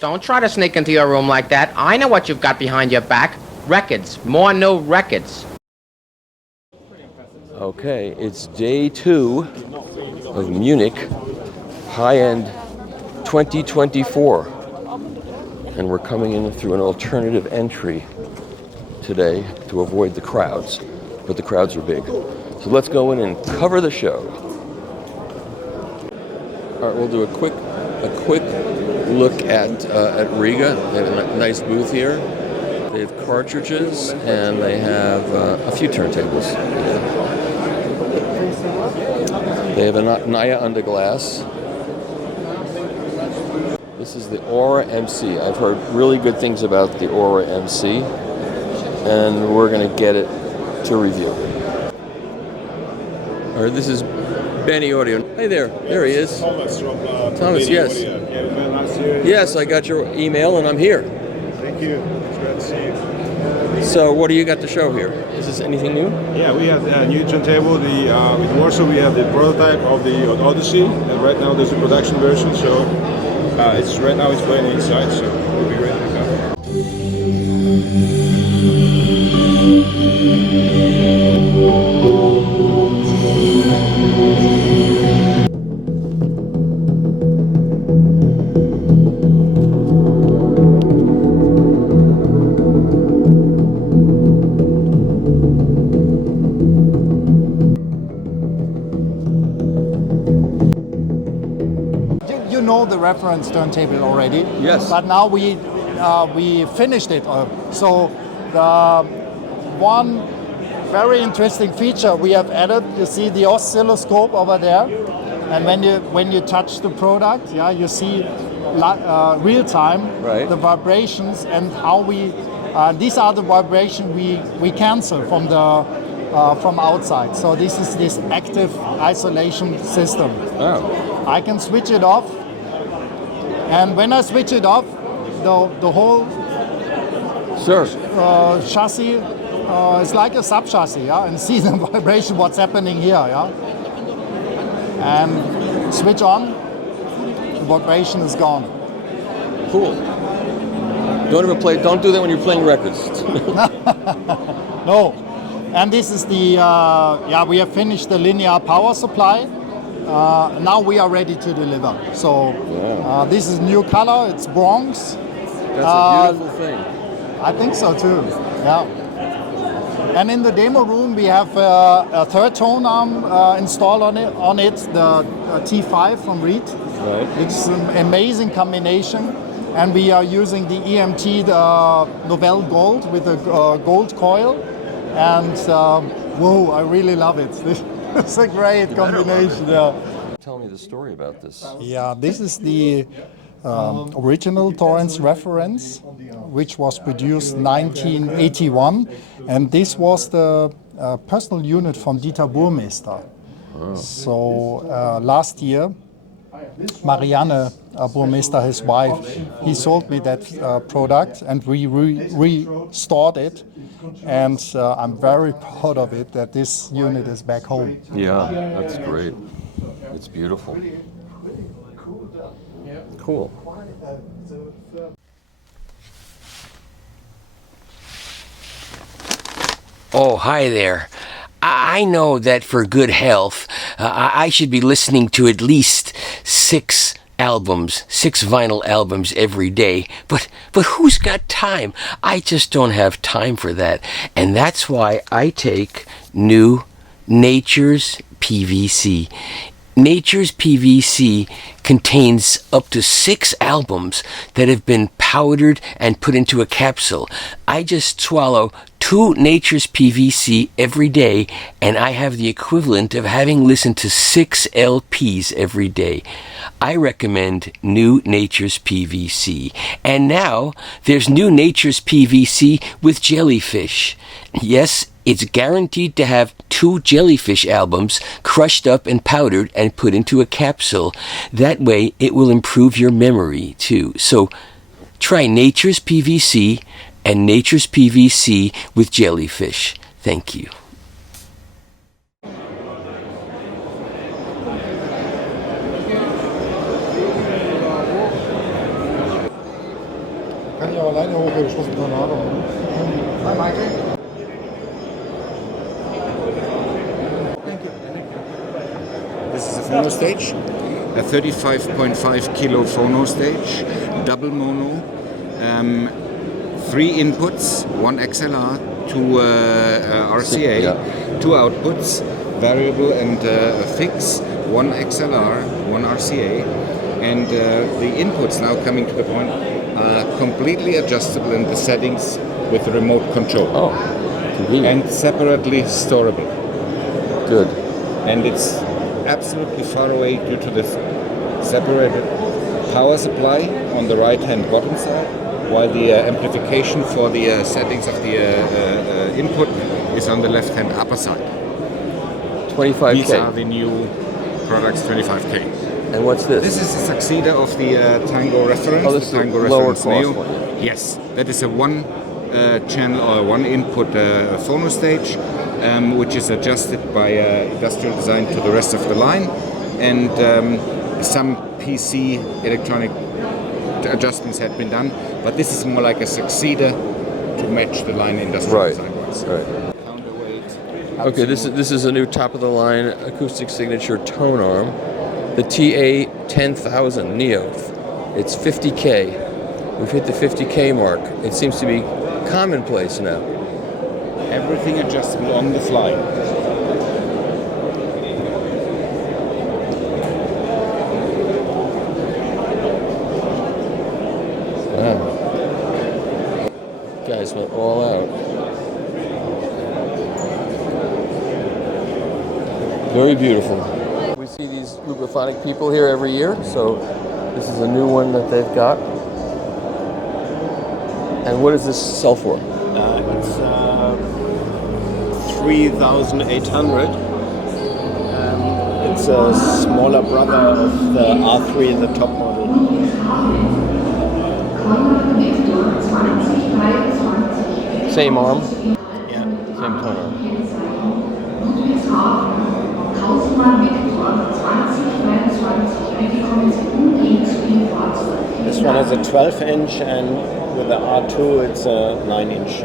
Don't try to sneak into your room like that. I know what you've got behind your back. Records. More new records. Okay, it's day 2 of Munich, high-end 2024. And we're coming in through an alternative entry today to avoid the crowds. But the crowds are big. So let's go in and cover the show. All right, we'll do a quick look at Rega. They have a nice booth here. They have cartridges and they have a few turntables. Yeah. They have a Naya under glass. This is the Aura MC. I've heard really good things about the Aura MC, and we're going to get it to review. All right, this is Benny Audio. Hey there, there he is. Thomas from Thomas, yes. Yes, I got your email and I'm here. Thank you. It's great to see you. So what do you got to show here? Is this anything new? Yeah, we have a new turntable. With Warsaw we have the prototype of the Odyssey, and right now there's a production version. So right now it's playing inside, so we'll be ready to go. You know the reference turntable already. Yes. But now we finished it. So the one very interesting feature we have added, you see the oscilloscope over there, and when you touch the product, yeah, you see real time the vibrations and how we these are the vibrations we cancel from the from outside. So this is this active isolation system. Oh. I can switch it off, and when I switch it off, the whole chassis is like a sub chassis, yeah, and see the vibration, what's happening here, yeah, and switch on, the vibration is gone. Cool. Don't do that when you're playing records. No, and this is the we have finished the linear power supply. Now we are ready to deliver. So this is new color. It's bronze. That's a beautiful thing. I think so too. Yeah. And in the demo room we have a third tone arm installed on it, the T5 from Reed. Right. It's an amazing combination, and we are using the EMT, the Novell Gold with a gold coil, and whoa, I really love it. It's a great combination. Yeah. Tell me the story about this. Yeah, this is the original Thorens reference, which was produced 1981, and this was the personal unit from Dieter Burmeister. Oh. So last year, Marianne Burmeister, his wife, he sold me that product, and we restored it, and I'm very proud of it that this unit is back home. Yeah, that's great. It's beautiful. Cool. Oh, hi there. I know that for good health, I should be listening to at least 6 vinyl albums every day. But who's got time? I just don't have time for that. And that's why I take new Nature's PVC. Nature's PVC contains up to 6 albums that have been powdered and put into a capsule. I just swallow 2 Nature's PVC every day, and I have the equivalent of having listened to 6 LPs every day. I recommend new Nature's PVC. And now there's new Nature's PVC with jellyfish. Yes, it's guaranteed to have 2 jellyfish albums crushed up and powdered and put into a capsule. That way it will improve your memory too. So try Nature's PVC and Nature's PVC with jellyfish. Thank you. Kann ich auch alleine hochheben, ich muss einen Tornado. Hi, Michael. This is a phono stage, a 35.5 kilo phono stage, double mono, 3 inputs, 1 XLR, 2 RCA, Yeah. 2 outputs, variable and fix, 1 XLR, 1 RCA, and the inputs now coming to the point are completely adjustable in the settings with remote control. Oh, convenient. And separately storable. Good. And it's absolutely far away due to this separated power supply on the right hand bottom side, while the amplification for the settings of the input is on the left hand upper side. 25K. These are the new products, 25K. And what's this? This is a successor of the Tango reference, Oh, this is the Tango the lower reference NEO. cost one. Yes, that is a one channel or one input phono stage, which is adjusted by industrial design to the rest of the line, and some PC electronic adjustments had been done, but this is more like a successor to match the line industrial Right. design wise. Right. Counterweight. Okay, this is a new top of the line Acoustic Signature tonearm, the TA 10,000 NEO. It's 50K. We've hit the 50K mark. It seems to be commonplace now. Everything adjustable on the fly. Wow. Guys went all out. Very beautiful. We see these Lupophonic people here every year, so this is a new one that they've got. And what does this sell for? It's 3,800. It's a smaller brother of the R3, the top model. Same arm? Yeah. Same tonearm. This one is a 12-inch, and with the R2 it's a 9-inch.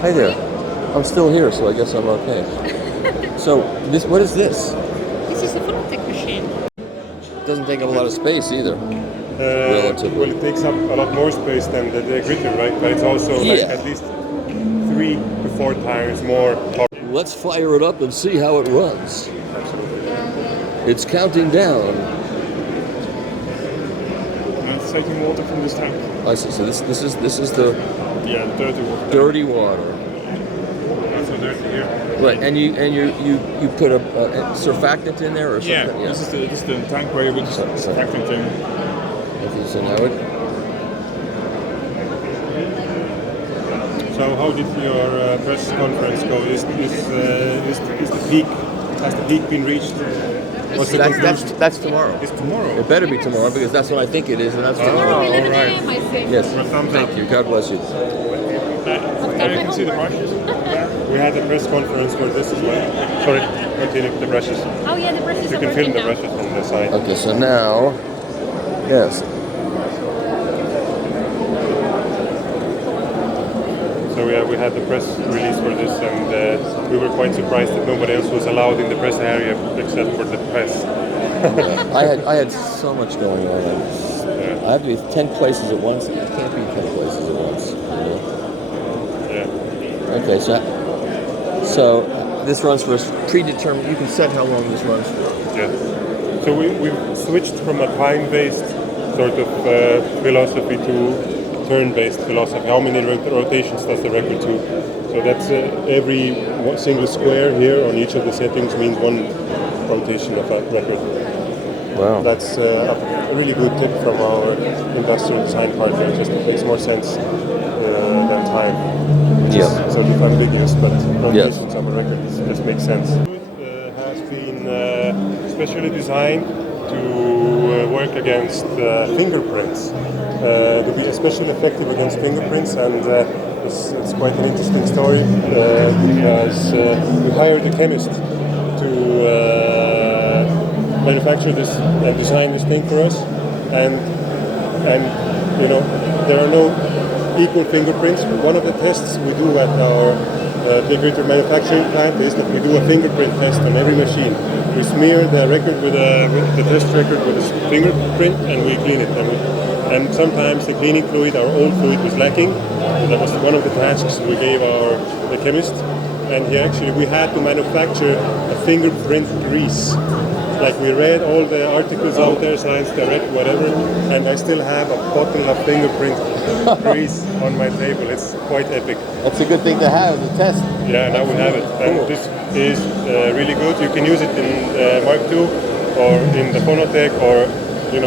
Hi there. I'm still here, so I guess I'm okay. So, what is this? This is a phonotech machine. Doesn't take up a lot of space either. Relatively. Well, it takes up a lot more space than the Degritter, right? But it's also like Yeah. at least 3 to 4 times more power. Let's fire it up and see how it runs. It's counting down. It's taking water from this tank. I see. So this is the Yeah, the dirty water. dirty water. Not so dirty here. Right, and you put a surfactant in there or something? Yeah, this is the tank where we just So- factoring thing. Okay, so now it. So how did your press conference go? Is the peak? Has the peak been reached? What's the conclusion? That's tomorrow. It's tomorrow. It better be tomorrow because that's what I think it is, and that's tomorrow. all 11 right. a.m. I think. Yes. Well, thumbs Thank up. you. God bless you. Can you see the brushes? We had a press conference for this as well. Sorry, continue with the brushes. Oh yeah, the brushes You are can film working the now. brushes from the side. Okay, so now, yes. So we had the press release for this, and we were quite surprised that nobody else was allowed in the press area except for the press. I had so much going on. I have to be 10 places at once. I can't be 10 places at once. You know? Yeah. Okay, so this runs for predetermined. You can set how long this runs for. Yeah. So we've switched from a time-based sort of philosophy to turn-based philosophy. How many rotations does the record do? So that's every single square here on each of the settings means one rotation of a record. Wow. That's a really good tip from our industrial design partner. It just makes more sense than time. Yeah. It's sort of ambiguous, but Yes. rotations of a record just makes sense. It has been specially designed to work against fingerprints, to be especially effective against fingerprints, and it's quite an interesting story because we hired a chemist to manufacture this and design this thing for us, and you know there are no equal fingerprints. One of the tests we do at our Degritter manufacturing plant is that we do a fingerprint test on every machine. We smear the record with the test record with a fingerprint, and we clean it. And sometimes the cleaning fluid, our old fluid, was lacking. That was one of the tasks we gave the chemist. And we had to manufacture a fingerprint grease. Like, we read all the articles out there, Science Direct, whatever, and I still have a bottle of fingerprint grease on my table. It's quite epic. That's a good thing to have, the test. Yeah, now we have it. And this is really good. You can use it in Mark II or in the Phonotech or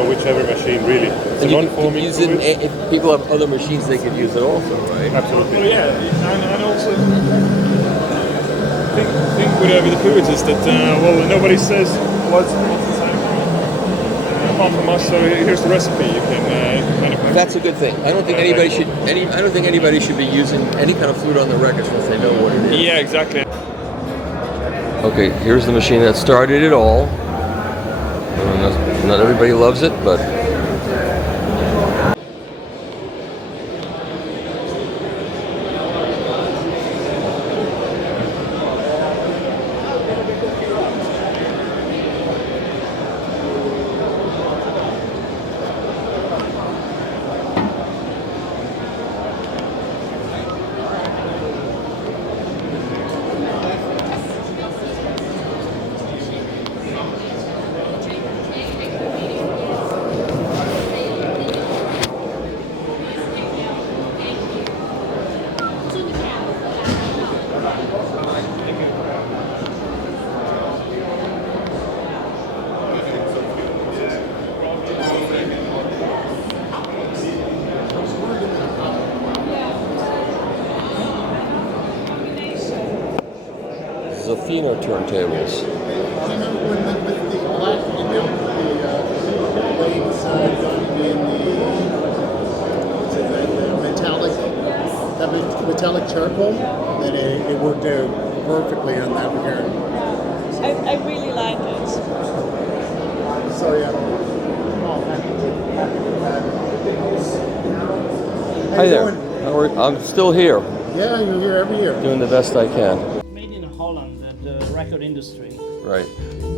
whichever machine, really. And you can use it, if people have other machines, they could use it also, right? Absolutely. Well, yeah, and also thing with the fluids is that nobody says what's inside apart from us. So here's the recipe. You can manufacture. That's a good thing. I don't think anybody should. I don't think anybody should be using any kind of fluid on the records unless they know what it is. Yeah, exactly. Okay, here's the machine that started it all. Not everybody loves it, but Alieno turntables. Metallic charcoal, that it worked out perfectly on that regard. I really like it. So yeah. Hi there. I'm still here. Yeah, you're here every year. Doing the best I can. Made in Holland at the record industry. Right.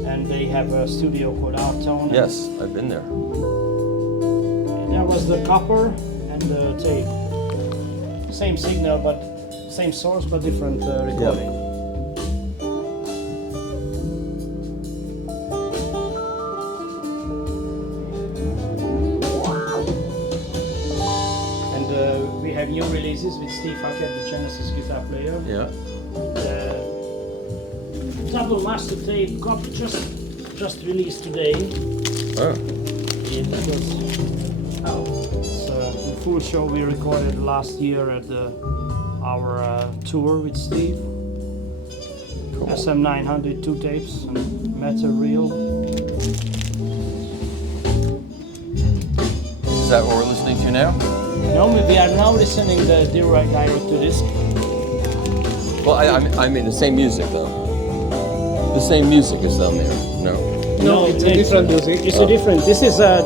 And they have a studio called Tone. Yes, I've been there. There was the copper and the tape. Same signal, but same source, but different recording. Yeah. And we have new releases with Steve Hackett, the Genesis guitar player. Yeah. The double master tape copy just released today. Oh. It was out. The full show we recorded last year at our tour with Steve. Cool. SM900, 2 tapes, and Meta Reel. Is that what we're listening to now? No, we are now listening the direct to disc. Well, I mean the same music though. The same music is down there. No, it's a different music. It's a different. This is a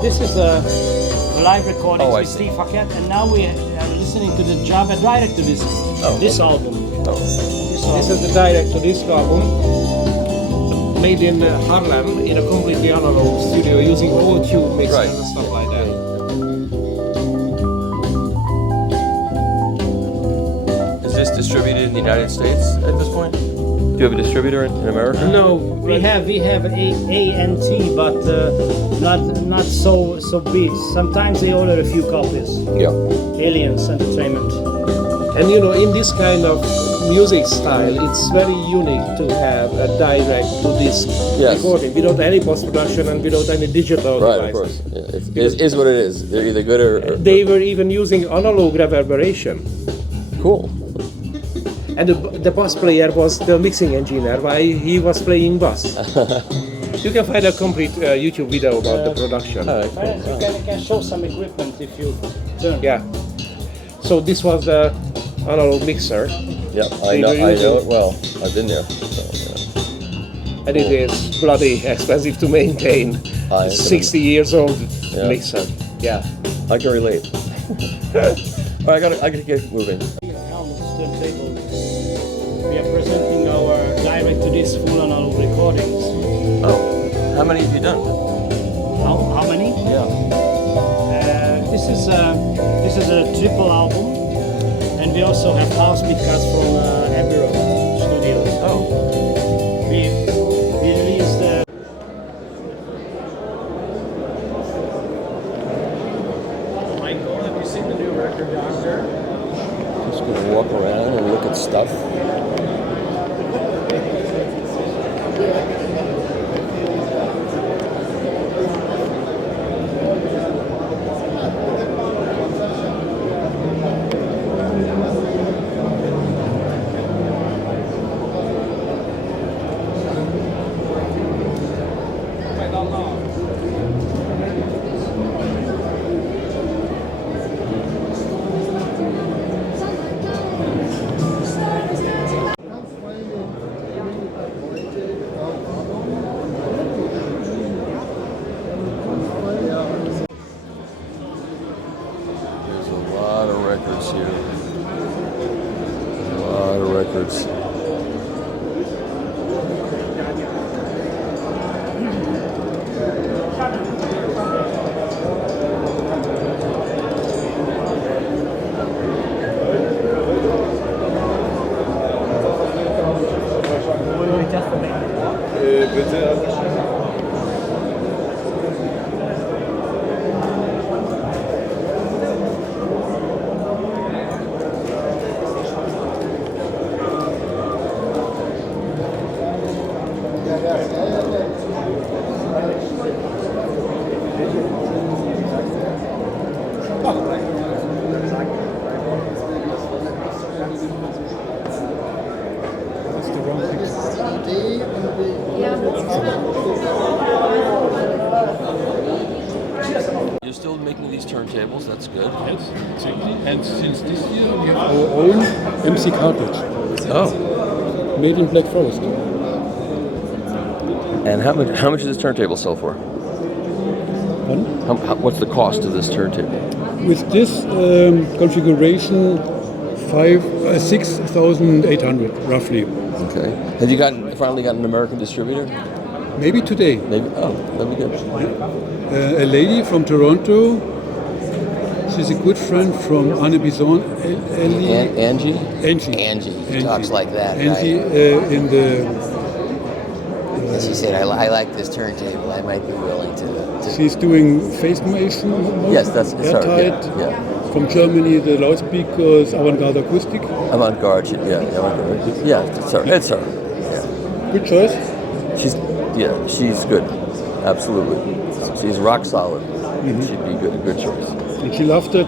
live recording with Steve Hackett, and now we are listening to the Java direct to disc. This album. This is the direct to disc album, made in Harlem in a completely analog studio using all tube mixers and stuff like that. Is this distributed in the United States at this point? Do you have a distributor in America? No, we have ANT, but not so big. Sometimes they order a few copies. Yeah. Aliens Entertainment. And you know, in this kind of music style, it's very unique to have a direct to disc recording without any post production and without any digital Right, device. of course. Yeah, it is what it is. They're either good or They were even using analog reverberation. Cool. And the bass player was the mixing engineer while he was playing bass. You can find a complete YouTube video about the production. You can show some equipment if you turn. Yeah. So this was the analog mixer. Yep, I know it well. I've been there. So, yeah. And it is bloody expensive to maintain. 60 years old mixer. Yeah. I can relate. All right, I gotta get moving. Turntable. We are presenting our direct-to-disc full analog recordings. Oh, how many have you done? How many? Yeah. This is a triple album, and we also have house beat cuts from Abbey Road Studios. Oh. We released. Michael, have you seen the new record, Doctor? Just gonna walk around and look at stuff. You're still making these turntables, that's good. Yes, exactly. And since this year we have our own MC cartridge. Oh. Made in Black Forest. And how much does this turntable sell for? What's the cost of this turntable? With this configuration, 6,800 roughly. Okay. Have you finally got an American distributor? Maybe today. Maybe. Oh, that'd be good. A lady from Toronto. She's a good friend from Anne Bison. Angie. Angie talks like that. Angie in the. She said, "I like this turntable. I might be willing to." She's doing face mason. Yes, that's airtight. Yeah. From Germany, the loudspeakers, Avant-Garde Acoustic. Avant-Garde, yeah. Yeah, it's her. Yeah. Good choice. She's good. Absolutely. She's rock solid. She'd be a good choice. And she loved that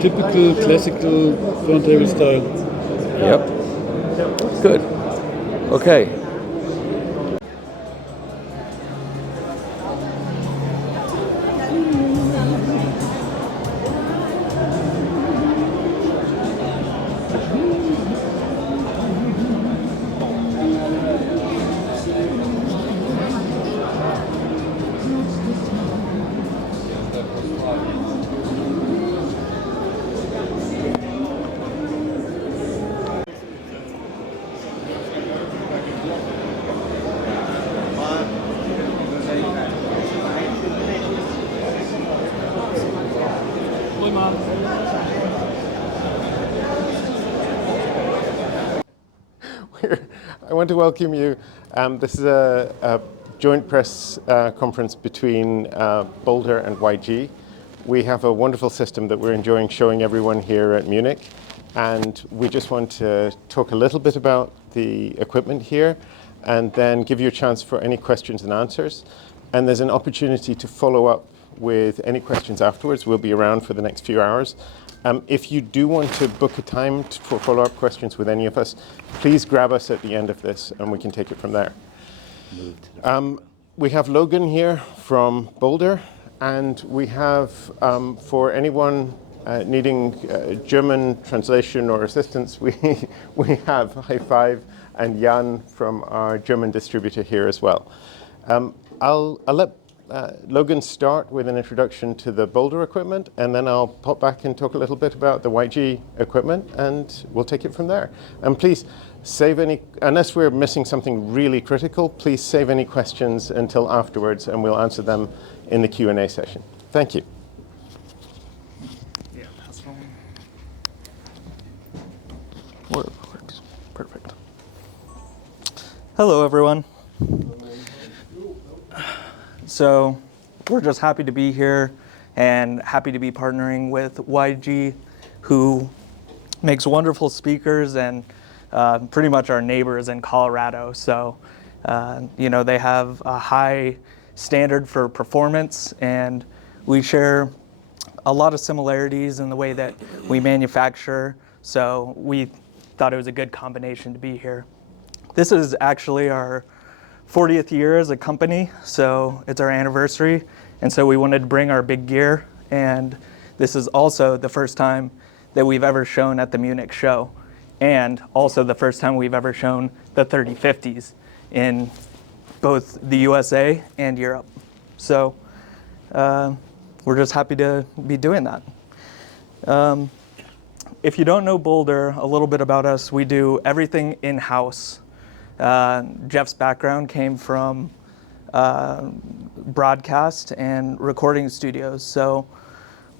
typical classical turntable style. Yep. Good. Okay. I want to welcome you. This is a joint press conference between Boulder and YG. We have a wonderful system that we're enjoying showing everyone here at Munich, and we just want to talk a little bit about the equipment here and then give you a chance for any questions and answers. And there's an opportunity to follow up with any questions afterwards. We'll be around for the next few hours. If you do want to book a time for follow-up questions with any of us, please grab us at the end of this and we can take it from there. We have Logan here from Boulder, and we have, for anyone needing German translation or assistance, we have High Five and Jan from our German distributor here as well. I'll let Logan start with an introduction to the Boulder equipment, and then I'll pop back and talk a little bit about the YG equipment, and we'll take it from there. And please save any, unless we're missing something really critical, please save any questions until afterwards, and we'll answer them in the Q&A session. Thank you. Yeah, that's fine. Works. Perfect. Hello, everyone. So we're just happy to be here and happy to be partnering with YG, who makes wonderful speakers and pretty much our neighbors in Colorado. So, you know, they have a high standard for performance, and we share a lot of similarities in the way that we manufacture. So we thought it was a good combination to be here. This is actually our 40th year as a company, so it's our anniversary, and so we wanted to bring our big gear, and this is also the first time that we've ever shown at the Munich show, and also the first time we've ever shown the 3050s in both the USA and Europe. So we're just happy to be doing that. If you don't know Boulder, a little bit about us, we do everything in-house. Jeff's background came from broadcast and recording studios. So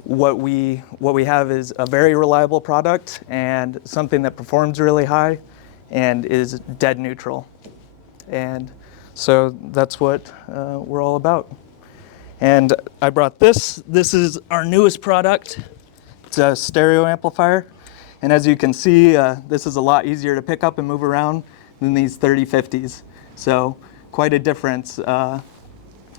what we have is a very reliable product and something that performs really high and is dead neutral. And so that's what we're all about. And I brought this. This is our newest product. It's a stereo amplifier. And as you can see, this is a lot easier to pick up and move around than these 3050s. So quite a difference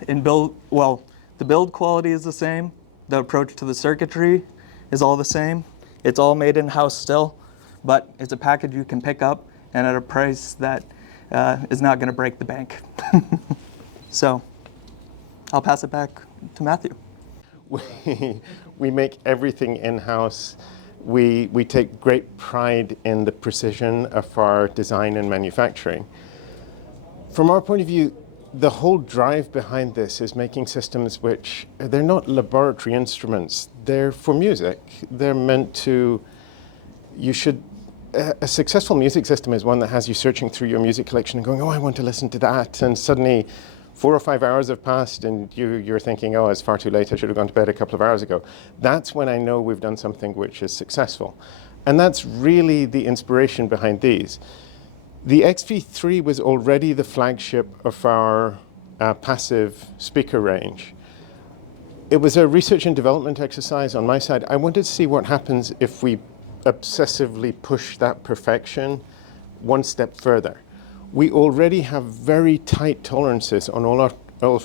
in build. Well, the build quality is the same. The approach to the circuitry is all the same. It's all made in-house still, but it's a package you can pick up and at a price that is not gonna break the bank. So I'll pass it back to Matthew. We make everything in-house. We take great pride in the precision of our design and manufacturing. From our point of view, the whole drive behind this is making systems which, they're not laboratory instruments, they're for music. They're meant to, a successful music system is one that has you searching through your music collection and going, oh, I want to listen to that, and suddenly 4 or 5 hours have passed and you're thinking, oh, it's far too late, I should have gone to bed a couple of hours ago. That's when I know we've done something which is successful. And that's really the inspiration behind these. The XV3 was already the flagship of our passive speaker range. It was a research and development exercise on my side. I wanted to see what happens if we obsessively push that perfection one step further. We already have very tight tolerances on all of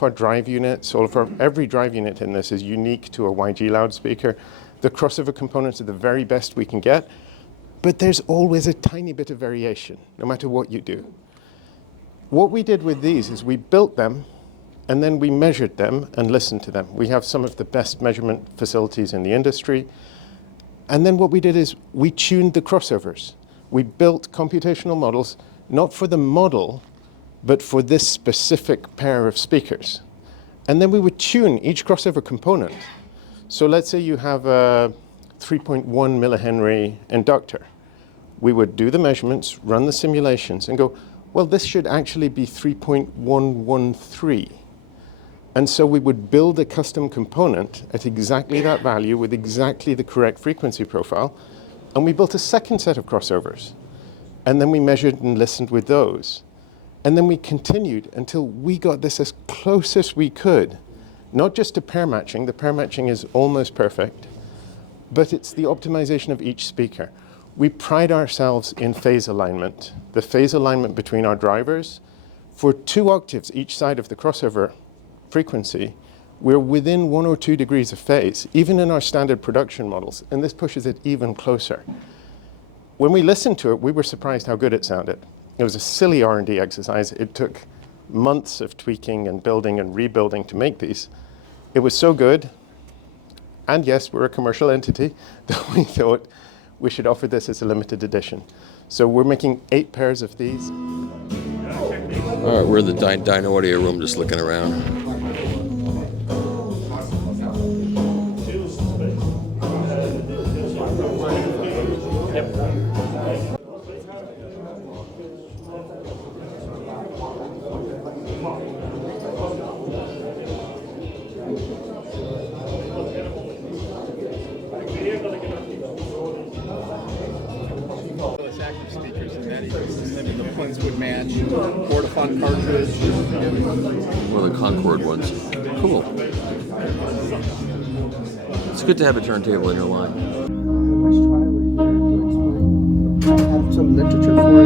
our drive units. Every drive unit in this is unique to a YG loudspeaker. The crossover components are the very best we can get, but there's always a tiny bit of variation, no matter what you do. What we did with these is we built them, and then we measured them and listened to them. We have some of the best measurement facilities in the industry. And then what we did is we tuned the crossovers. We built computational models, not for the model, but for this specific pair of speakers. And then we would tune each crossover component. So let's say you have a 3.1 millihenry inductor. We would do the measurements, run the simulations, and go, well, this should actually be 3.113. And so we would build a custom component at exactly that value with exactly the correct frequency profile. And we built a second set of crossovers. And then we measured and listened with those. And then we continued until we got this as close as we could, not just to pair matching. The pair matching is almost perfect, but it's the optimization of each speaker. We pride ourselves in phase alignment, the phase alignment between our drivers. For 2 octaves each side of the crossover frequency, we're within 1 or 2 degrees of phase, even in our standard production models, and this pushes it even closer. When we listened to it, we were surprised how good it sounded. It was a silly R&D exercise. It took months of tweaking and building and rebuilding to make these. It was so good, and yes, we're a commercial entity, that we thought we should offer this as a limited edition. So we're making 8 pairs of these. All right, we're in the dyno audio room just looking around. Would match Portafon cartridge. One of the Concord ones. Cool. It's good to have a turntable in your line. I have some literature for you.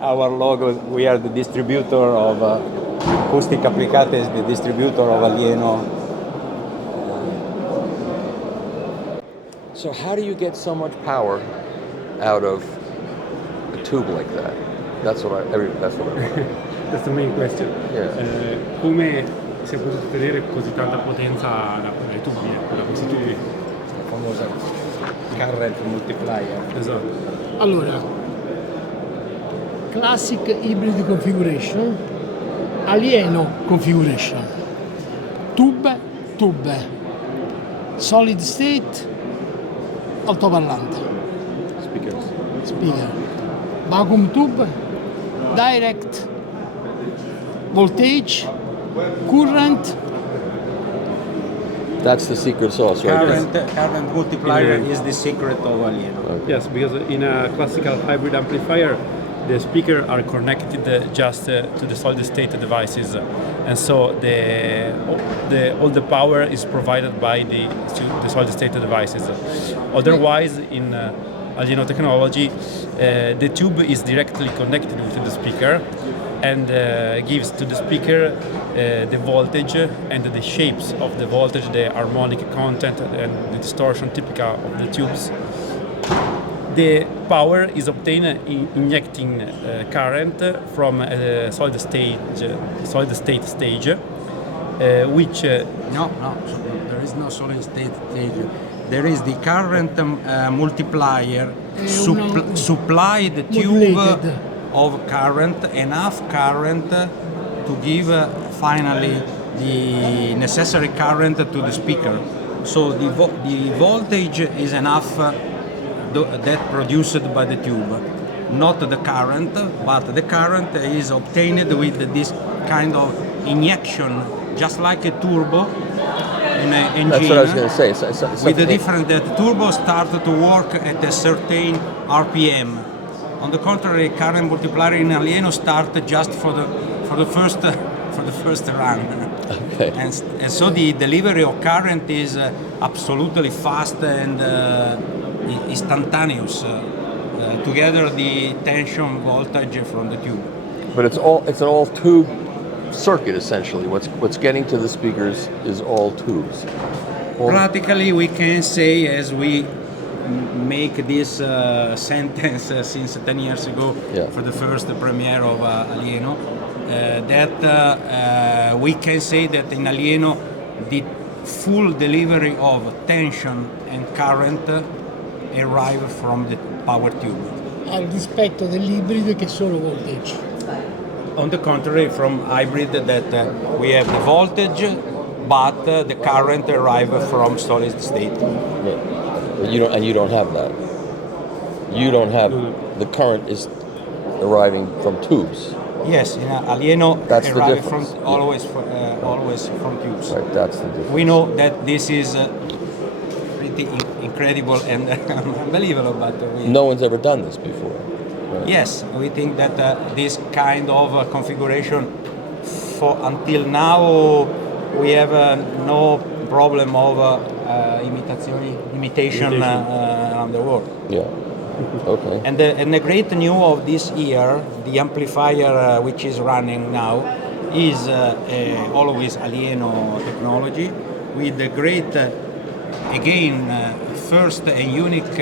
Our logo, we are the distributor of Acoustic Applicate, is the distributor of Alieno. So how do you get so much power out of a tube like that? That's what I. That's the main question. Yeah. Come si è potuto ottenere così tanta potenza dai tubi, da questi tubi? La famosa current multiplier. Esatto. Allora, Classic Hybrid Configuration, Alieno Configuration, tube, solid state, altoparlante, speaker, vacuum tube, direct, voltage, current. That's the secret sauce, right? Current multiplier is the secret of Alieno. Okay. Yes, because in a classical hybrid amplifier, the speakers are connected just to the solid state devices, and so all the power is provided by the solid state devices. Otherwise, in Alieno technology, the tube is directly connected with the speaker and gives to the speaker the voltage and the shapes of the voltage, the harmonic content and the distortion typical of the tubes. The power is obtained injecting current from a solid state stage, which no, there is no solid state stage. There is the current multiplier supply the tube of current, enough current to give finally the necessary current to the speaker. So the voltage is enough that produced by the tube, not the current, but the current is obtained with this kind of injection, just like a turbo in an engine. That's what I was going to say. With the difference that the turbo starts to work at a certain RPM. On the contrary, current multiplier in Alieno start just for the first run. Okay. And so the delivery of current is absolutely fast and instantaneous. Together the tension voltage from the tube. But it's an all tube circuit essentially. What's getting to the speakers is all tubes. Practically, we can say, as we make this sentence since 10 years ago for the first premiere of Alieno, that we can say that in Alieno the full delivery of tension and current arrive from the power tube. Al rispetto dell'ibrido che è solo voltage. On the contrary, from hybrid that we have the voltage, but the current arrive from solid state. But you don't have that. You don't have the current is arriving from tubes. Yes, in Alieno That's the arrive difference. from always from tubes. Right, that's the difference. We know that this is pretty incredible and unbelievable, but no one's ever done this before. Right? Yes, we think that this kind of configuration, until now, we have no problem of imitation around the world. Yeah. Okay. And the great new of this year, the amplifier which is running now, is always Alieno technology with the great, first and unique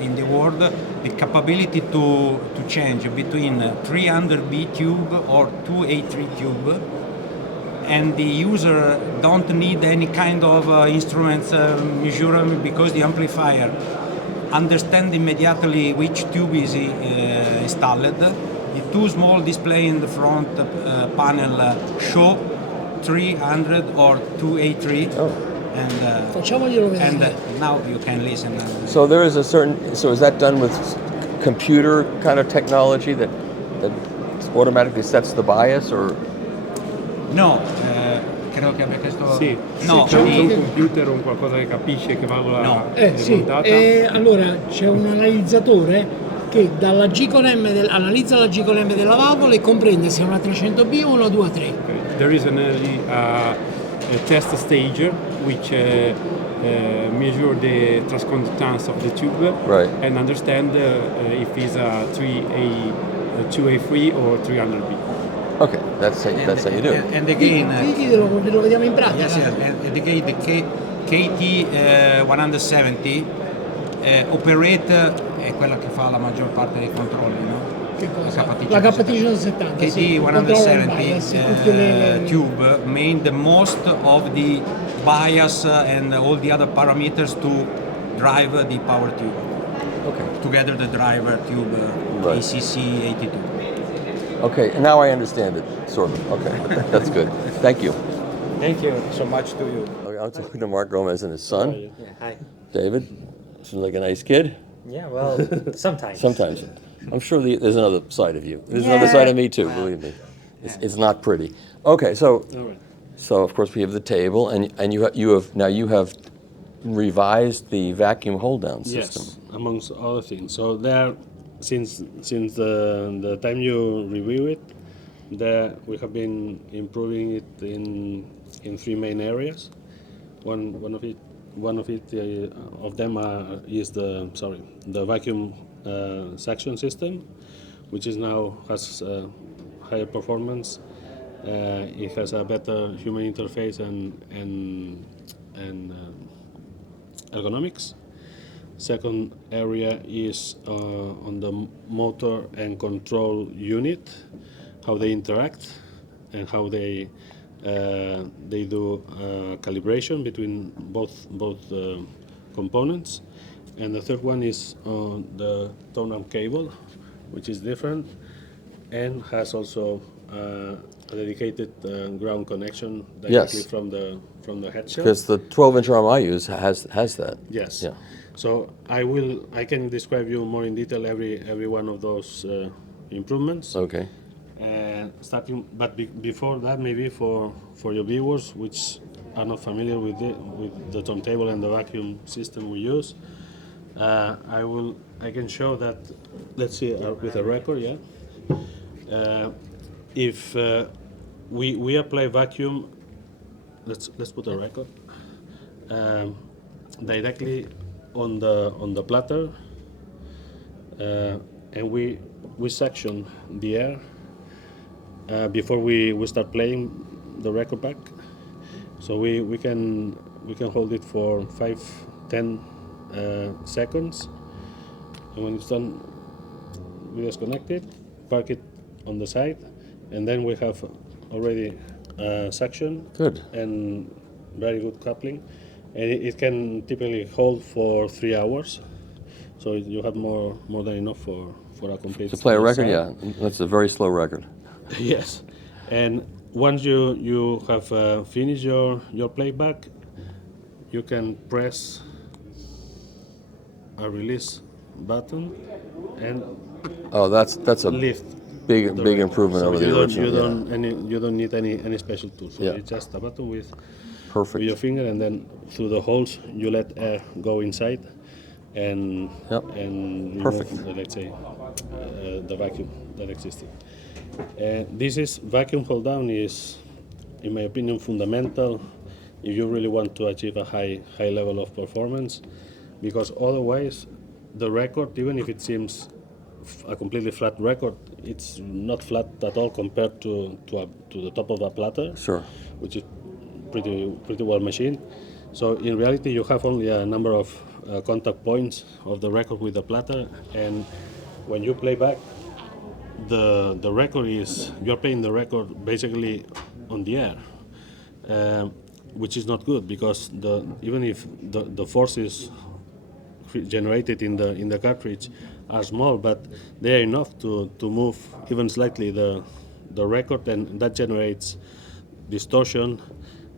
in the world, the capability to change between 300B tube or 2A3 tube, and the user don't need any kind of instruments measurement because the amplifier understand immediately which tube is installed. The two small display in the front panel show 300 or 2A3. Oh. And now you can listen. So there is so is that done with computer kind of technology that automatically sets the bias, or? No, credo che abbia chiesto... Sì, no, c'è un computer o un qualcosa che capisce che valvola è montata? Allora c'è un analizzatore che dalla G-con-M analizza la G-con-M della valvola e comprende se è una 300B o una 2A3. Okay. There is a test stage which measure the transconductance of the tube and understand if it's a 2A3 or 300B. Okay, that's how you do it. And again, lo vediamo in pratica. Yes, and again, the KT 170 operate è quella che fa la maggior parte dei controlli, no? Che cosa? La KT 170. KT 170 tube made the most of the bias and all the other parameters to drive the power tube. Okay. Together the driver tube ACC 82. Okay, and now I understand it, sort of. Okay, that's good. Thank you. Thank you so much to you. Okay, I'm talking to Mark Gomez and his son. Yeah, hi. David, seems like a nice kid. Yeah, well, sometimes. Sometimes. I'm sure there's another side of you. There's another side of me too, believe me. It's not pretty. Okay, so of course we have the table, and you have revised the vacuum hold down system. Yes, amongst other things. So there, since the time you review it, there we have been improving it in three main areas. One of them is the vacuum suction system, which is now has higher performance. It has a better human interface and ergonomics. Second area is on the motor and control unit, how they interact and how they do calibration between both components. And the third one is on the tonearm cable, which is different and has also a dedicated ground connection directly from the head shell. Because the 12-inch arm I use has that. Yes. Yeah. So I can describe you more in detail every one of those improvements. Okay. But before that, maybe for your viewers which are not familiar with the turntable and the vacuum system we use, I can show that. Let's see with a record, yeah. If we apply vacuum, let's put a record directly on the platter, and we suction the air, before we start playing the record back. So we can hold it for 5-10 seconds, and when it's done, we disconnect it, park it on the side, and then we have already suction. Good. And very good coupling, and it can typically hold for 3 hours. So you have more than enough for a complete. To play a record, sound. yeah, that's a very slow record. Yes, and once you have finished your playback, you can press a release button and that's a lift. big record. improvement So over the original. You don't need any special tools. So Yeah. it's just a button with Perfect. your finger, and then through the holes you let air go inside, and remove, Perfect. let's say, the vacuum that existed. This is vacuum hold down is, in my opinion, fundamental if you really want to achieve a high level of performance, because otherwise the record, even if it seems a completely flat record, it's not flat at all compared to the top of a platter, Sure. which is pretty well machined. So in reality, you have only a number of contact points of the record with the platter, and when you play back, the record is, you're playing the record basically on the air, which is not good, because even if the forces generated in the cartridge are small, but they are enough to move even slightly the record, and that generates distortion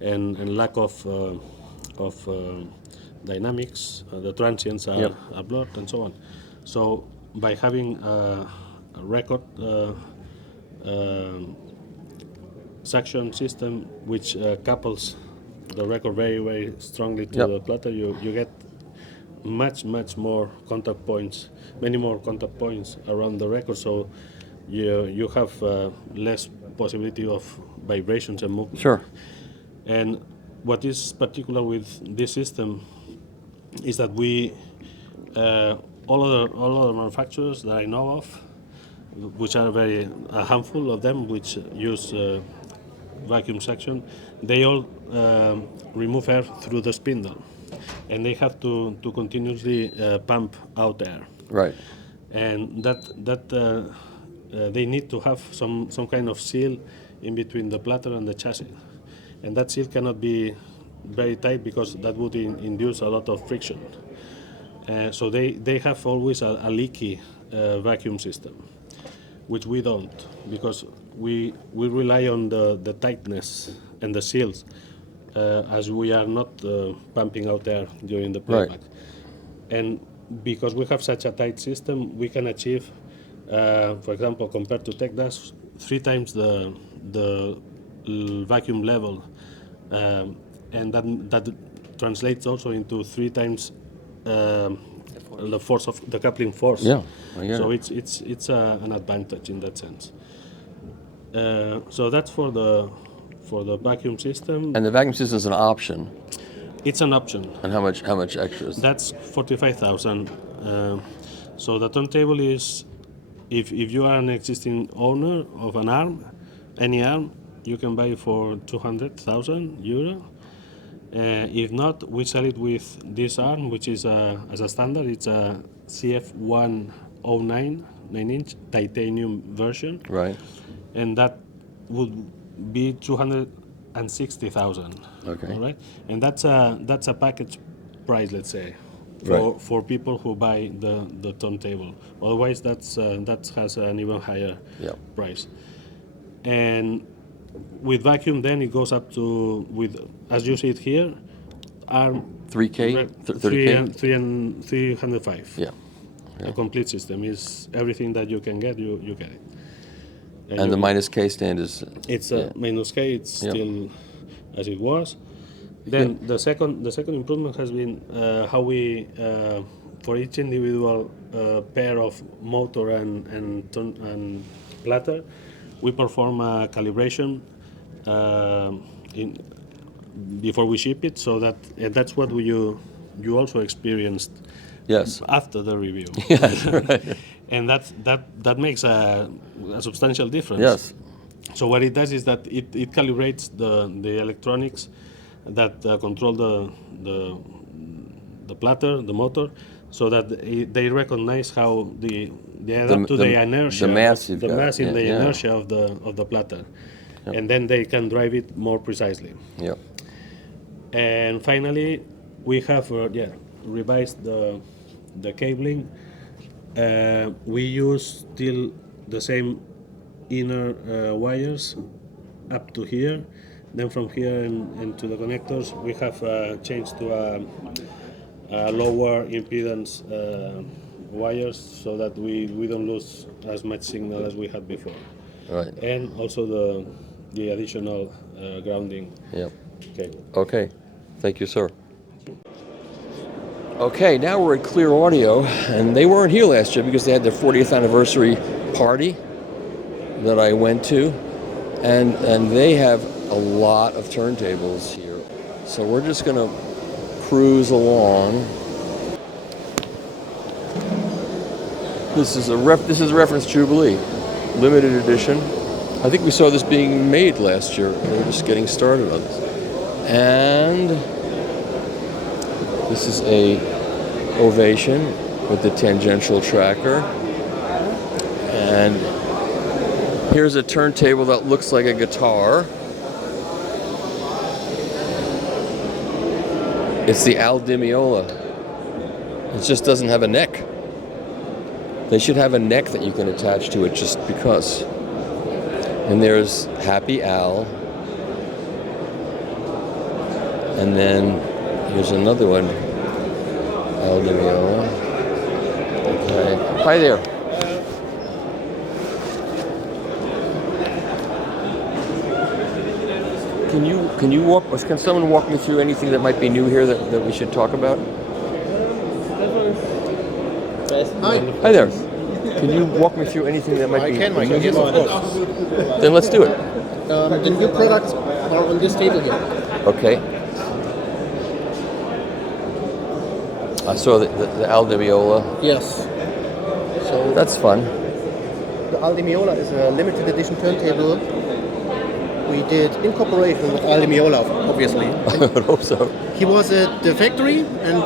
and lack of dynamics. The transients are blurred and so on. So by having a record suction system which couples the record very, very strongly to the platter, you get much more contact points, many more contact points around the record, so you have less possibility of vibrations and movement. Sure. And what is particular with this system is that we all other manufacturers that I know of, which are a handful of them, which use vacuum suction, they all remove air through the spindle, and they have to continuously pump out air. Right. And that they need to have some kind of seal in between the platter and the chassis, and that seal cannot be very tight because that would induce a lot of friction. So they have always a leaky vacuum system, which we don't, because we rely on the tightness and the seals, as we are not pumping out air during the playback. And because we have such a tight system, we can achieve, for example, compared to Tech Dash, 3 times the vacuum level, and that translates also into 3 times the force of the coupling force. Yeah, I get so it. it's an advantage in that sense. So that's for the vacuum system. And the vacuum system is an option. It's an option. And how much extra is? That's 45,000. So the turntable is, if you are an existing owner of an arm, any arm, you can buy it for 200,000 euro. If not, we sell it with this arm, which is as a standard. It's a CF109 9-inch titanium version. Right. And that would be 260,000. Okay. All right. And that's a package price, let's say, for people who buy the turntable. Otherwise, that has an even higher price. And with vacuum, then it goes up to, as you see it here, arm 3K, 30K, 305. Yeah. A complete system is everything that you can get. You get it. And the minus K stand is. It's a minus K. It's still as it was. Then the second improvement has been how we, for each individual pair of motor and platter, we perform a calibration before we ship it, so that's what you also experienced. Yes. After the review. Yes. Right. And that makes a substantial difference. Yes. So what it does is that it calibrates the electronics that control the platter, the motor, so that they recognize how they adapt to the inertia, the mass you've the got. mass in Yeah, the yeah. inertia of the platter, and then they can drive it more precisely. Yep. And finally, we have revised the cabling. We use still the same inner wires up to here. Then from here and to the connectors, we have changed to a lower impedance wires so that we don't lose as much signal as we had before. Right. And also the additional grounding. Yep. cable. Okay. Thank you, sir. Okay, now we're at Clear Audio, and they weren't here last year because they had their 40th anniversary party that I went to, and they have a lot of turntables here. So we're just going to cruise along. This is a reference Jubilee, limited edition. I think we saw this being made last year. They were just getting started on this. And this is a Ovation with the tangential tracker. And here's a turntable that looks like a guitar. It's the Al Di Meola. It just doesn't have a neck. They should have a neck that you can attach to it just because. And there's Happy Al. And then here's another one. Al Di Meola. Okay. Hi there. Can someone walk me through anything that might be new here that we should talk about? Hi there. Can you walk me through anything that might be new? I can, yes, of course. Then let's do it. The new products are on this table here. Okay. I saw the Al Di Meola. Yes. So that's fun. The Al Di Meola is a limited edition turntable. We did incorporation with Al Di Meola, obviously. I would hope so. He was at the factory and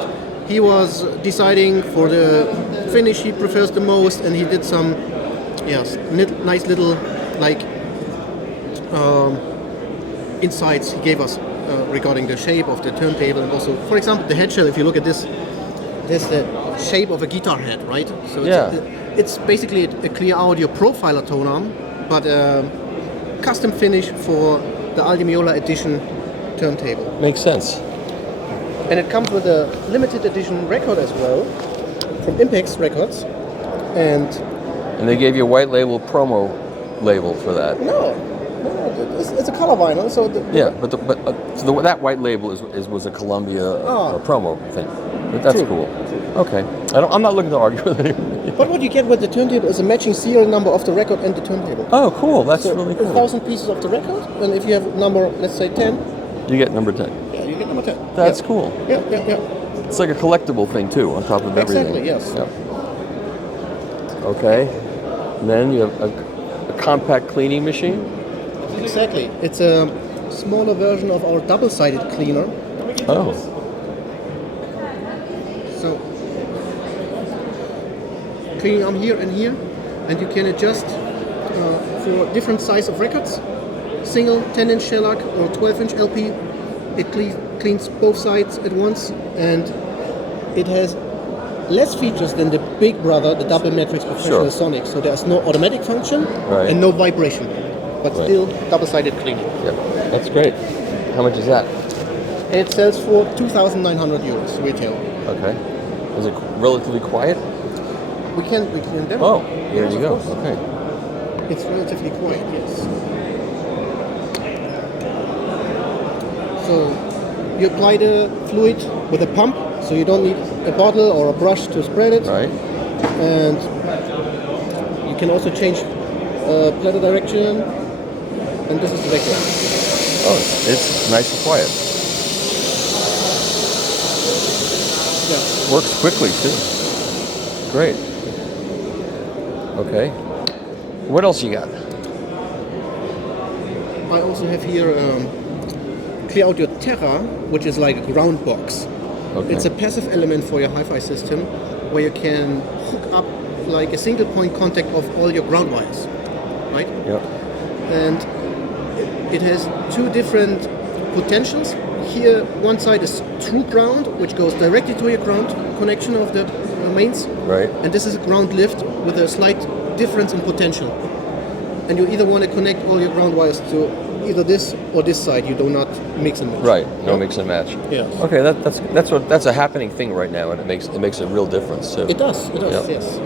he was deciding for the finish he prefers the most, and he did some nice little insights he gave us regarding the shape of the turntable, and also, for example, the head shell. If you look at this is the shape of a guitar head, right? So it's basically a clear audio profiler tonearm, but custom finish for the Al Di Meola edition turntable. Makes sense. And it comes with a limited edition record as well, from Impex Records, and they gave you a white label promo label for that. No, it's a color vinyl. So that white label was a Columbia promo thing. But that's True. cool. Okay, I'm not looking to argue with anyone. But what you get with the turntable is a matching serial number of the record and the turntable. Oh, cool! That's really cool. 1,000 pieces of the record, and if you have number, let's say 10, you get number 10. Yeah, you get number 10. That's cool. Yeah. It's like a collectible thing too, on top of everything. Exactly. Yes. Yep. Okay. And then you have a compact cleaning machine. Exactly. It's a smaller version of our double-sided cleaner. Oh. So, cleaning arm here and here, and you can adjust for different size of records. Single 10-inch shellac or 12-inch LP. It cleans both sides at once, and it has less features than the big brother, the double matrix professional Sonic. So there's no automatic function and no vibration, but still double-sided cleaning. Yeah, that's great. How much is that? It sells for 2,900 euros retail. Okay. Is it relatively quiet? We can demo. Oh, here you go. Okay. It's relatively quiet, yes. So you apply the fluid with a pump, so you don't need a bottle or a brush to spread it. Right. And you can also change platter direction. And this is the vacuum. Oh, it's nice and quiet. Yeah. Works quickly too. Great. Okay. What else you got? I also have here Clear Audio Terra, which is like a ground box. Okay. It's a passive element for your hi-fi system where you can hook up like a single point contact of all your ground wires, right? Yep. And it has two different potentials. Here, one side is true ground, which goes directly to your ground connection of the mains. Right. And this is a ground lift with a slight difference in potential. And you either want to connect all your ground wires to either this or this side. You do not mix and match. Right. No mix and match. Yes. Okay. That's a happening thing right now, and it makes a real difference too. It does. It does. Yep. Yes.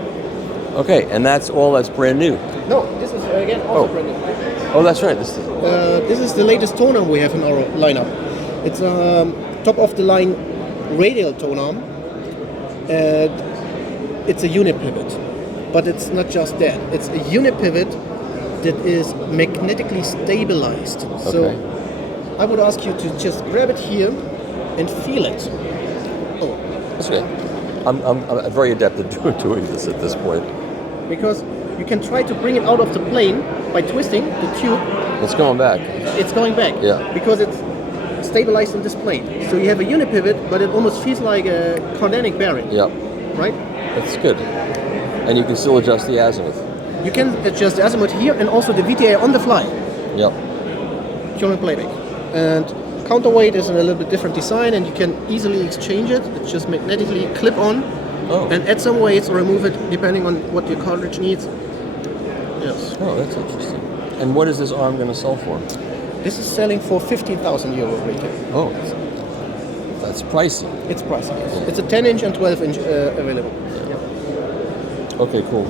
Okay, and that's brand new. No, this is again also brand new. Oh, that's right. This is the latest tonearm we have in our lineup. It's top of the line radial tonearm. It's a unipivot, but it's not just that. It's a unipivot that is magnetically stabilized. Okay. So I would ask you to just grab it here and feel it. Oh, that's okay. I'm very adept at doing this at this point. Because you can try to bring it out of the plane by twisting the tube. It's going back. It's going back. Yeah. Because it's stabilized in this plane. So you have a unipivot, but it almost feels like a cardanic bearing. Yeah. Right? That's good. And you can still adjust the azimuth. You can adjust the azimuth here and also the VTA on the fly. Yep. During playback. And counterweight is in a little bit different design, and you can easily exchange it. It's just magnetically clip on. Oh. And add some weights or remove it depending on what your cartridge needs. Yes. Oh, that's interesting. And what is this arm going to sell for? This is selling for 15,000 euro retail. Oh, that's pricey. It's pricey. Yes. It's a 10-inch and 12-inch available. Yeah. Okay, cool.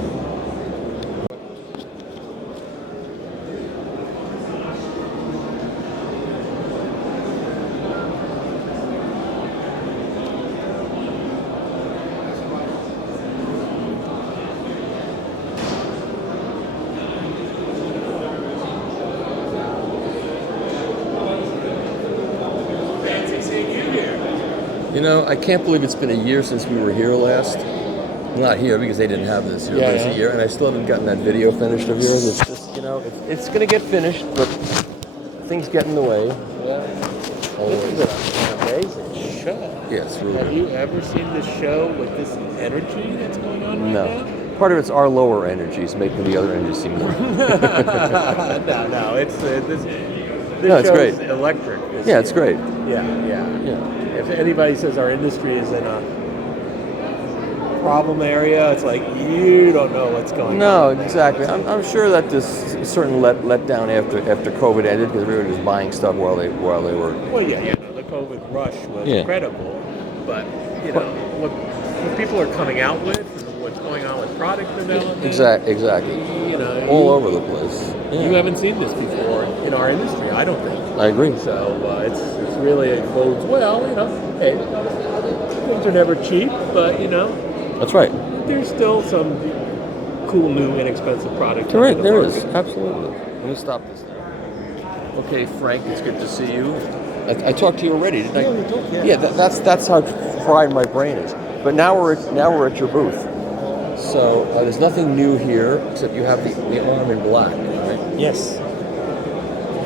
You know, I can't believe it's been a year since we were here last. Not here because they didn't have this here, but it's a year, and I still haven't gotten that video finished of yours. It's just, you know, it's going to get finished, but things get in the way. Yeah. Always. This is an amazing show. Yeah, it's really Have good. you ever seen this show with this energy that's going on right No. now? Part of it's our lower energies making the other energies seem more. no, it's this No, it's show's great. electric. Yeah, it's great. Yeah. If anybody says our industry is in a problem area, it's like you don't know what's going on. No, exactly. I'm sure that this certain let down after COVID ended because everybody was buying stuff while they were. Well, yeah, the COVID rush was Yeah. incredible, but you know what people are coming out with, and what's going on with product development. Exactly. You know, all over the place. Yeah. You haven't seen this before in our industry, I don't think. I agree. So it's really, it bodes well. You know, hey, things are never cheap, but you know. That's right. There's still some cool, new, inexpensive product. There is. Absolutely. Let me stop this now. Okay, Frank, it's good to see you. I talked to you already, didn't I? Yeah, you talked, yeah. Yeah, that's how fried my brain is. But now we're at your booth. So there's nothing new here except you have the arm in black, right? Yes.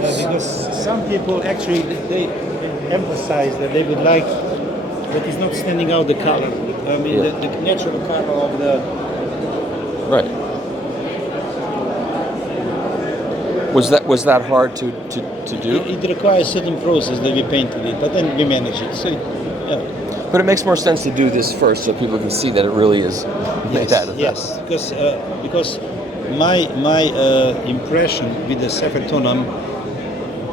Because some people actually they emphasize that they would like that it's not standing out the color. I mean, Yeah. the natural color of the. Right. Was that hard to do? It requires certain process that we painted it, but then we manage it. So, yeah. But it makes more sense to do this first so people can see that it really is made out of Yes, because my impression with the Sapphire tonearm,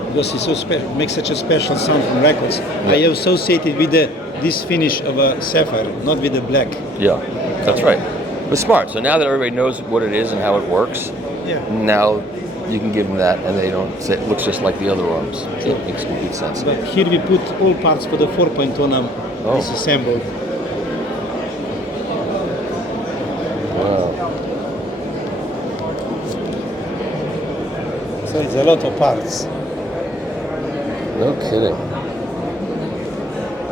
because it's so makes such a special sound from records, I associate it with this finish of a sapphire, not with the black. Yeah, that's right. But smart. So now that everybody knows what it is and how it works, now you can give them that, and they don't say it looks just like the other arms. So it makes complete sense. But here we put all parts for the 4-point tonearm disassembled. Wow. So it's a lot of parts. No kidding.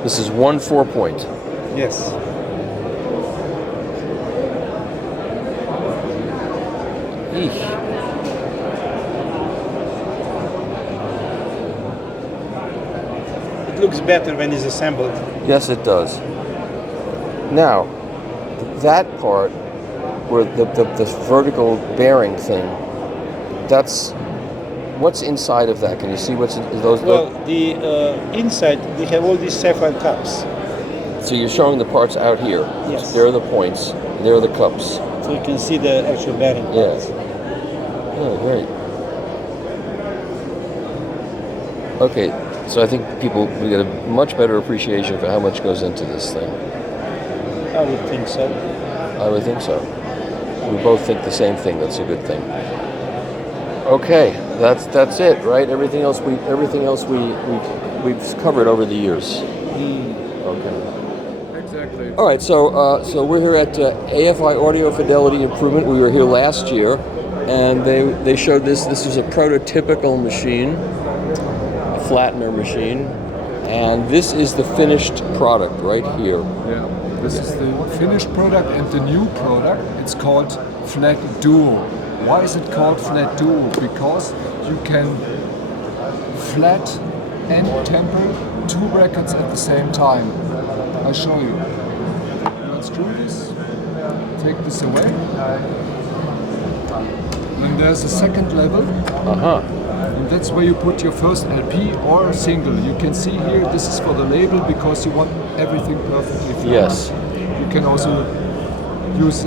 This is one 4-point. Yes. looks better when it's assembled. Yes, it does. Now, that part, where the vertical bearing thing, that's what's inside of that. Can you see what's in those? Well, the inside we have all these sapphire cups. So you're showing the parts out here. Yes. There are the points. There are the cups. So you can see the actual bearing. Yes. Oh, great. Okay, so I think people will get a much better appreciation for how much goes into this thing. I would think so. I would think so. We both think the same thing. That's a good thing. Okay, that's it, right? Everything else we've covered over the years. Okay. Exactly. All right, so we're here at AFI Audio Fidelity Improvement. We were here last year, and they showed this. This was a prototypical machine, a flattener machine, and this is the finished product right here. Yeah, this is the finished product and the new product. It's called Flat Duo. Why is it called Flat Duo? Because you can flat and temper 2 records at the same time. I'll show you. Let's do this. Take this away. Then there's a second level. And that's where you put your first LP or single. You can see here, this is for the label because you want everything perfectly flat. Yes. You can also use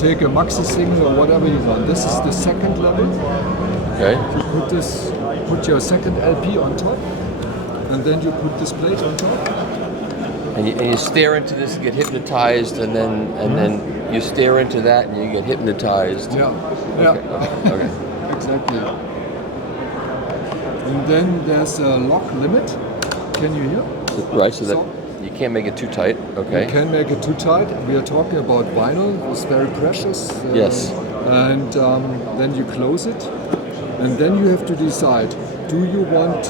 take a maxi single or whatever you want. This is the second level. Okay. You put your second LP on top, and then you put this plate on top. And you stare into this and get hypnotized, and then you stare into that and you get hypnotized. Yeah. Okay. Yeah. Okay. Exactly. And then there's a lock limit. Can you hear? Right. So that you can't make it too tight. Okay. You can make it too tight. We are talking about vinyl. It's very precious. Yes. And then you close it, and then you have to decide: do you want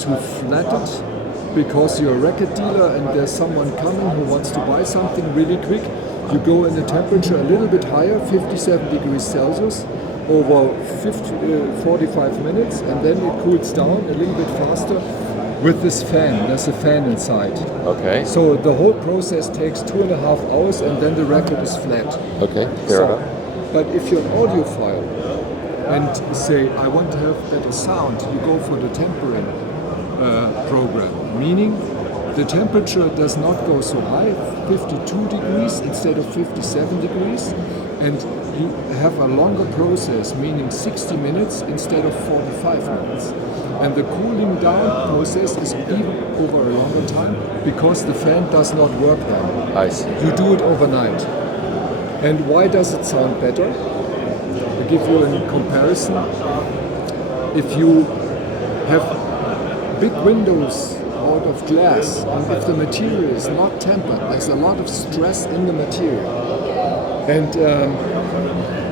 to flat it because you're a record dealer and there's someone coming who wants to buy something really quick? You go in a temperature a little bit higher, 57 degrees Celsius, over 45 minutes, and then it cools down a little bit faster with this fan. There's a fan inside. Okay. So the whole process takes 2.5 hours, and then the record is flat. Okay, fair enough. But if you're an audiophile and say, I want to have better sound, you go for the tempering program, meaning the temperature does not go so high, 52 degrees instead of 57 degrees, and you have a longer process, meaning 60 minutes instead of 45 minutes. And the cooling down process is even over a longer time because the fan does not work then. I see. You do it overnight. And why does it sound better? I'll give you a comparison. If you have big windows out of glass, and if the material is not tempered, there's a lot of stress in the material. And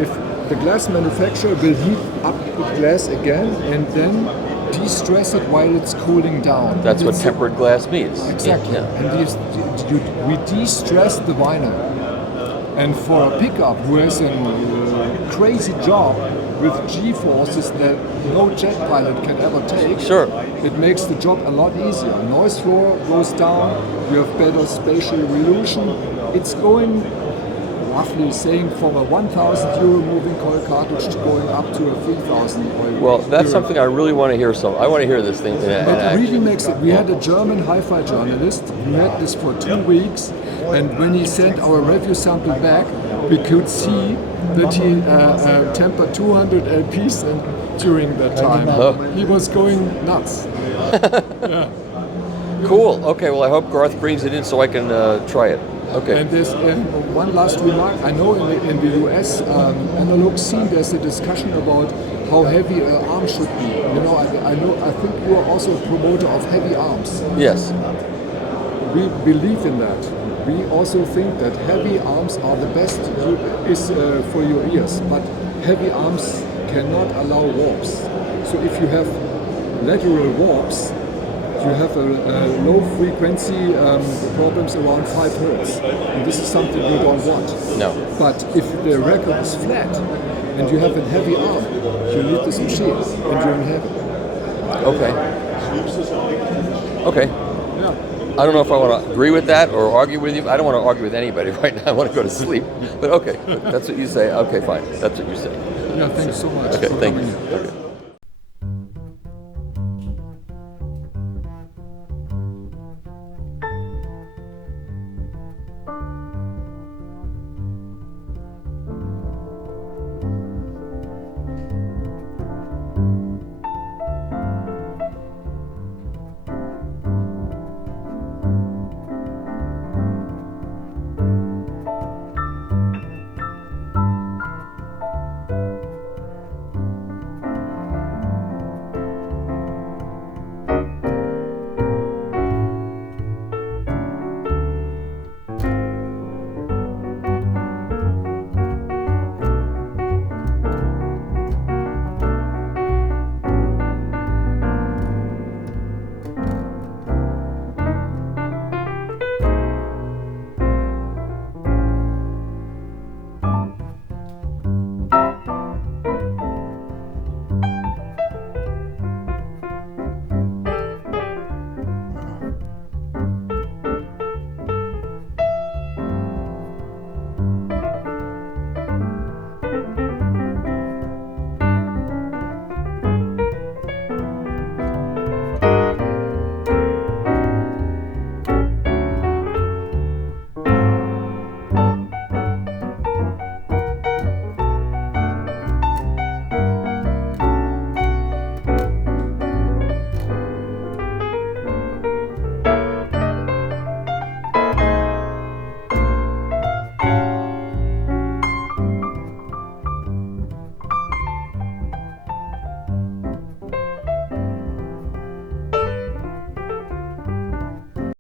if the glass manufacturer will heat up the glass again and then de-stress it while it's cooling down. That's what tempered glass means. Exactly. Yeah. And we de-stress the vinyl. And for a pickup who has a crazy job with G-forces that no jet pilot can ever take, sure, it makes the job a lot easier. Noise floor goes down, you have better spatial resolution. It's going, roughly saying, from a 1,000 euro moving coil cartridge to going up to a 3,000 euro. Well, that's something I really want to hear. I want to hear this thing. It really makes it. We had a German hi-fi journalist who had this for 2 weeks, and when he sent our review sample back, we could see that he tempered 200 LPs during that time. He was going nuts. Yeah. Cool. Okay. Well, I hope Garth brings it in so I can try it. Okay. And there's one last remark. I know in the US analog scene there's a discussion about how heavy an arm should be. You know, I think you are also a promoter of heavy arms. Yes. We believe in that. We also think that heavy arms are the best for your ears, but heavy arms cannot allow warps. So if you have lateral warps, you have a low frequency problems around 5 Hz. And this is something you don't want. No. But if the record is flat and you have a heavy arm, you need this machine and you're in heaven. Okay. Okay. I don't know if I want to agree with that or argue with you. I don't want to argue with anybody right now. I want to go to sleep. But okay, that's what you say. Okay, fine. That's what you say. Yeah, thanks so much. Okay, for thank coming you. in. Okay.